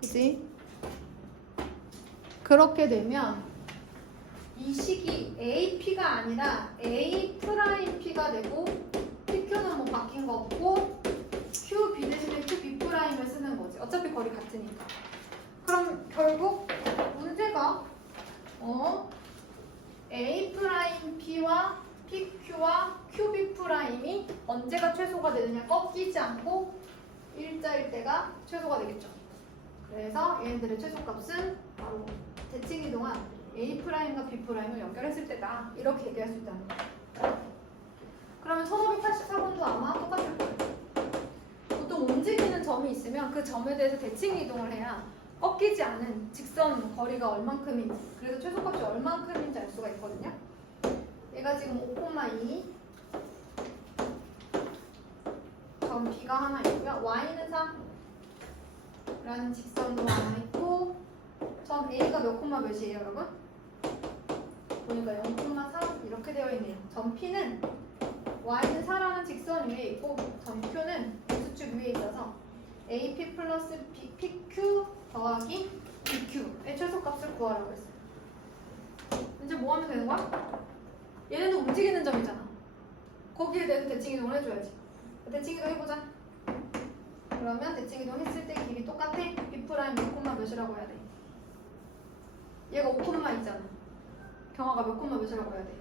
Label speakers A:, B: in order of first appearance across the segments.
A: 그지? 그렇게 되면 이 식이 AP가 아니라 A 프라임 P가 되고 PQ는 뭐 바뀐 거 없고 QB 대신에 QB 프라임을 쓰는 거지. 어차피 거리 같으니까. 그럼 결국 문제가 어 A 프라임 P와 PQ와 QB 프라임이 언제가 최소가 되느냐 꺾이지 않고 일자일 때가 최소가 되겠죠. 그래서 얘네들의 최소값은 바로 대칭 이동한 A 프라임과 B 프라임을 연결했을 때다. 이렇게 얘기할 수 있다는 거예요. 그러면 1584번도 아마 똑같을 거예요. 보통 움직이는 점이 있으면 그 점에 대해서 대칭 이동을 해야 꺾이지 않은 직선 거리가 얼만큼인지 그래서 최소값이 얼만큼인지 알 수가 있거든요. 얘가 지금 5,2 점 B가 하나 있고요. Y는 4 라는 직선도 하나 있고 점 A가 몇 콤마 몇이에요 여러분? 보니까 0,3 이렇게 되어 있네요. 점 P는 Y는 4라는 직선 위에 있고 점 Q는 수축 위에 있어서 AP 플러스 PQ 더하기 BQ의 최소값을 구하라고 했어요. 이제 뭐 하면 되는 거야? 얘네도 움직이는 점이잖아. 거기에 대해서 대칭 이동을 해줘야지. 대칭 이동 해보자. 그러면 대칭 이동 했을 때 길이 똑같아. B 프라임 몇 콤마 몇이라고 해야 돼? 얘가 5 콤마 있잖아. 경화가 몇 콤마 몇이라고 해야 돼?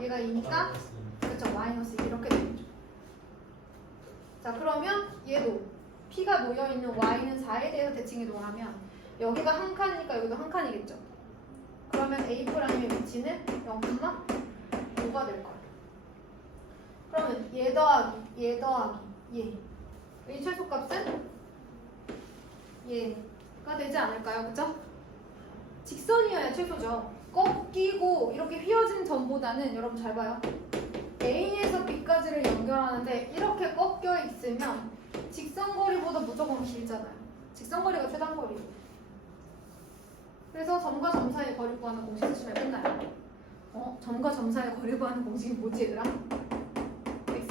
A: 얘가 2니까 그렇죠 마이너스 이렇게 되겠죠. 자 그러면 얘도 P가 놓여 있는 Y는 4에 대해서 대칭 이동을 하면 여기가 한 칸이니까 여기도 한 칸이겠죠. 그러면 A 프라임의 위치는 0,5가 될 거야. 그러면 얘 더하기 얘 더하기 얘. 이 최소값은 얘가 되지 않을까요? 그죠? 직선이어야 최소죠. 꺾이고 이렇게 휘어진 점보다는 여러분 잘 봐요. A에서 B까지를 연결하는데 이렇게 꺾여 있으면 직선 거리보다 무조건 길잖아요. 직선 거리가 최단 거리. 그래서 점과 점 사이의 거리 구하는 공식 쓰시면 끝나요. 어, 점과 점 사이의 거리 구하는 공식이 뭐지 얘들아? x1,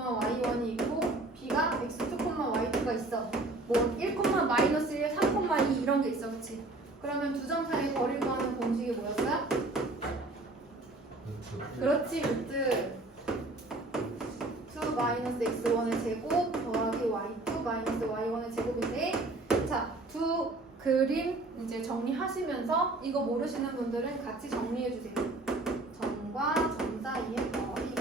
A: y1이 있고 b가 x2, y2가 있어. 뭐 1, 마이너스 1, 3, 2 이런 게 있어, 그렇지? 그러면 두 점 사이의 거리 구하는 공식이 뭐였어요? 그렇지, 루트 2 마이너스 x1의 제곱 더하기 y2 마이너스 y1의 제곱인데 자, 두 그림 이제 정리하시면서 이거 모르시는 분들은 같이 정리해 주세요. 점과 점 사이의 거리.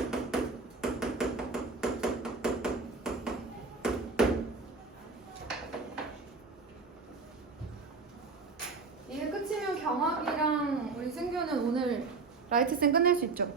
A: 이게 끝이면 경합이랑 우리 승규는 오늘 라이트 쌤 끝낼 수 있죠?